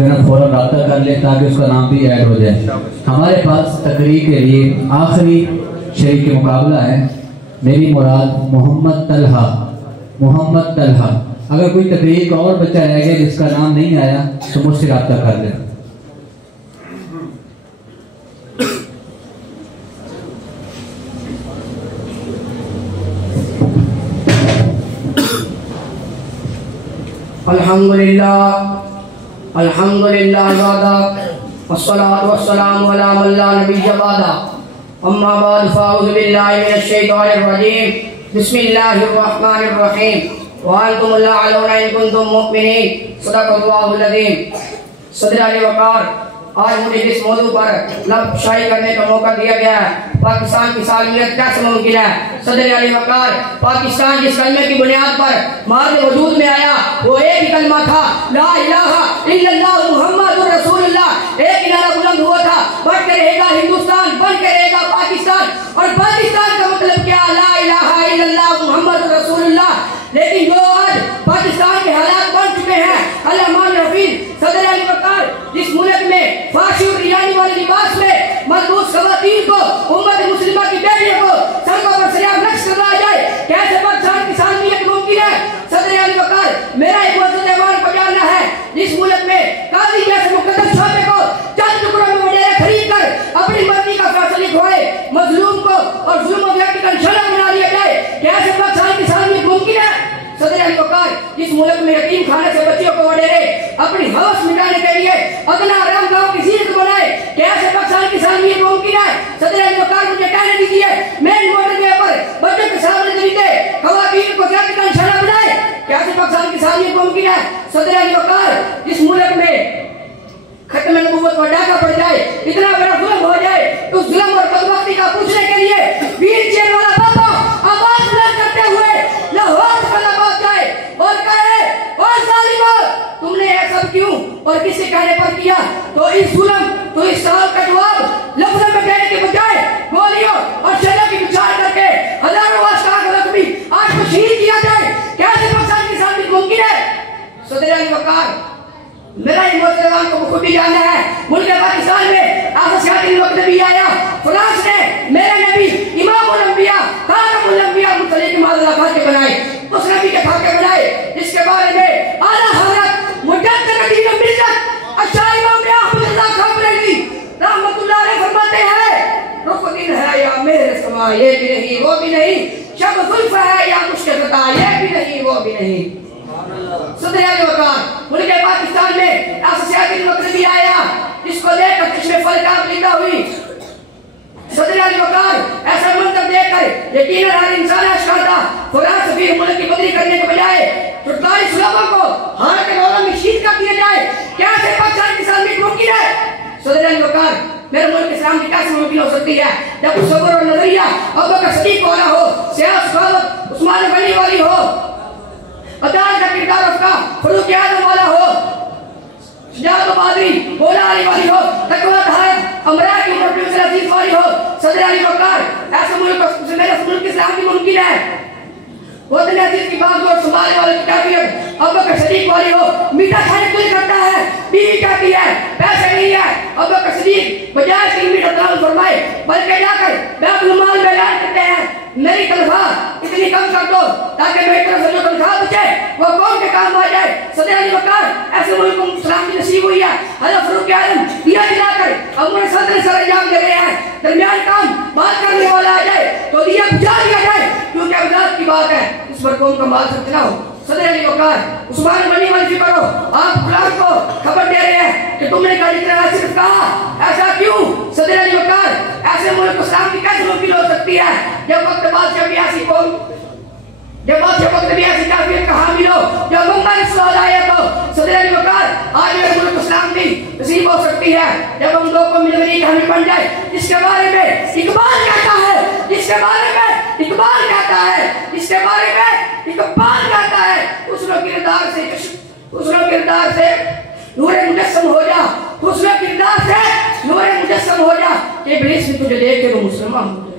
जो है ना फौरन रब्ता कर ले ताकि उसका नाम भी ऐड हो जाए। हमारे पास तकरीर के लिए आखिरी शरीक मुकाबला है, मेरी मुराद मोहम्मद तलहा। मोहम्मद तलहा, अगर कोई तकरीर का और बच्चा रह गया जिसका नाम नहीं आया तो मुझसे रब्ता कर ले। अल्हम्दुलिल्लाह अल्हम्दुलिल्लाह वादा वस्सलातु वस्सलामु अला मन ला नबिय्य बादा अम्मा बाद फ़अऊज़ु बिल्लाहि मिनश शैतानिर रजीम बिस्मिल्लाहिर रहमानिर रहीम व अंतुम लअलूना इन कुंतुम मुमिनीन सदक़ल्लाहुल अज़ीम। सदर अली वक़ार, आज मुझे जिस मौजू पर लब शाही करने का मौका दिया गया है, पाकिस्तान की सालमियत कैसे मुमकिन है। सदर अली वक़ार, पाकिस्तान जिस कलमे की बुनियाद पर मार्ग वजूद में आया वो एक ही कलमा था, ला इलाहा इल्लल्लाह मुहम्मदुर रसूलुल्लाह। एक ही नारा बुलंद हुआ था, बढ़ के रहेगा हिंदुस्तान, बढ़ के रहेगा पाकिस्तान। और पाकिस्तान का मतलब क्या, ला इलाहा इल्लल्लाह मुहम्मदुर रसूलुल्लाह। लेकिन जो आज पाकिस्तान के हालात बन चुके हैं, अल्लामान हफीज सदर अली वक़ार, जिस मुल्क में फाशी और रियानी वाले लिबास में मजबूत खवातीन को, उम्मत मुस्लिमा की बेटियों को सड़कों पर सरियाम नक्श करवाया जाए, कैसे पाकिस्तान की सालमियत मुमकिन है। सदर अली वक़ार, मेरा एक मुअज़्ज़ज़ ऐवान को जानना है, जिस मुल्क में काजी जैसे मुक़द्दस शोबे को चंद टुकड़ों में वडेरे खरीद कर अपनी मर्जी का फैसला लिखवाए, मजलूम को और जुल्म व्यक्ति का निशाना बना दिया जाए, कैसे पाकिस्तान की सालमियत मुमकिन है। सदर अली वक़ार, जिस मुल्क में यतीम खाने से बच्चियों को वडेरे अपनी हवस मिटाने के लिए अदना आराम गांव की सीट बनाए, कैसे पाकिस्तान की सालमियत मुमकिन है। सदर अली वक़ार, मुझे कहने दीजिए, मेन मोटरवे पर बच्चों के सामने तरीके खवातीन को जाति का निशाना बनाए, कैसे पाकिस्तान की सालमियत मुमकिन है। सदर अली वक़ार, जिस मुल्क में खत्म नबूवत पर डाका पड़ जाए, इतना बड़ा जुल्म हो जाए, तो जुल्म और बदबख्ती का पूछने के लिए वीर चेयर वाला बाबा आवाज बुलंद करते हुए लाहौर वाला बात जाए और कहे, और जालिमो, तुमने ये सब क्यों और किसके कहने पर किया। तो इस जुल्म, तो इस सवाल का जवाब लफ्ज़ों में देने के बजाय गोलियों और शैलों की विचार करके हजारों आशकाक जख्मी आज को शहीद किया जाए, कैसे पाकिस्तान की सालमियत मुमकिन है। सदर अली वक़ार, मेरा ही मुअज़्ज़ज़ को खुद भी जानना है, मुल्क पाकिस्तान में आसियाती वक्त भी आया, फ्रांस ने मेरे नबी इमामुल अंबिया खातमुल अंबिया मुतलिक माज़ला खाके बनाए, उस नबी के खाके बनाए जिसके बारे में आला हज़रत मुजद्दिद दीन मिल्लत अच्छा इमाम अहमदुल्लाह खाबरेली रहमतुल्लाह अलैह फरमाते हैं, रुख दिन है या मेरे समा ये भी नहीं वो भी नहीं, शब जुल्फ है या मुश्किलता ये भी नहीं वो भी नहीं। सदर अली वक़ार, मुल्क पाकिस्तान में आसियाती वक्त भी आया जिसको लेकर चश्मे फलकाब लिखा हुई। सदर अली वक़ार, ऐसा मंजर देखकर यकीनन हर इंसान आशकाता खुदा सफीर मुल्क की बदली करने के बजाय 44 लोगों को हार के रोज़ों में शहीद कर दिया जाए, कैसे पाकिस्तान की सालमियत मुमकिन है। सदर अली वक़ार, मेरे मुल्क इस्लाम की कैसे मुमकिन हो सकती है जब सब्र और नजरिया अबू बकर सिद्दीक़ वाला हो, सियासत क़यादत उस्मान गनी वाली हो, अदालत का किरदार उसका फारूक आज़म वाला हो, शुजाअत बादरी मौला अली वाली हो, तकवा तहारत अमरा की उम्र अजीज वाली हो। सदर अली वक़ार, ऐसे मुल्क मेरे मुल्क इस्लाम की मुमकिन है। वतन अजीज की बात और संभालने वाले की काबिलियत अबू बकर सिद्दीक़ वाली हो, मीठा खाने दिल करता है, बीवी कहती है पैसे नहीं है, अबू बकर सिद्दीक़ बजाय कि मीठा तनाव फरमाए बल्कि जाकर बैतुल माल में ऐलान करते हैं, मेरी तनख्वाह इतनी कम कर दो ताकि मेरी तरफ से जो तनख्वाह बचे वो कौम के काम आ जाए। सदर अली वक़ार, ऐसे मुल्क को इस्लाम की नसीब हुई है, हज़रत फारूक आज़म दिया जलाकर उम्र सदर सर अंजाम दे रहे हैं, दरमियान काम बात करने वाला आ जाए तो दिया बुझा दिया जाए, क्योंकि अवलाद की बात है, इस पर कौम का माल खर्च ना हो। सदर अली वक़ार, उस्मान गनी वाली फिक्र हो, आप गुलाम को खबर दे रहे हैं कि तुमने कहा सिर्फ कहा, ऐसा क्यों। सदर अली वक़ार, ऐसे मुल्क को इस्लाम की कैसे मुमकिन हो सकती है जब वक्त बादशाह बियासी को, जब बादशाह वक्त बियासी काफियत का हामिल हो, जब मंगा सवाल आया तो सदर अली वक़ार, आज मेरे मुल्क इस्लाम की नसीब हो सकती है जब हम लोग को मिलने हमें बन जाए, जिसके बारे में इकबाल कहता है, जिसके बारे में इकबाल कहता है, जिसके बारे में इकबाल कहता है, उसनो किरदार से नूरे मुजस्सम हो जा, उसनो किरदार से नूरे मुजस्सम हो जा, कि इब्लीस भी तुझे देख के वो मुसलमान हो जाए।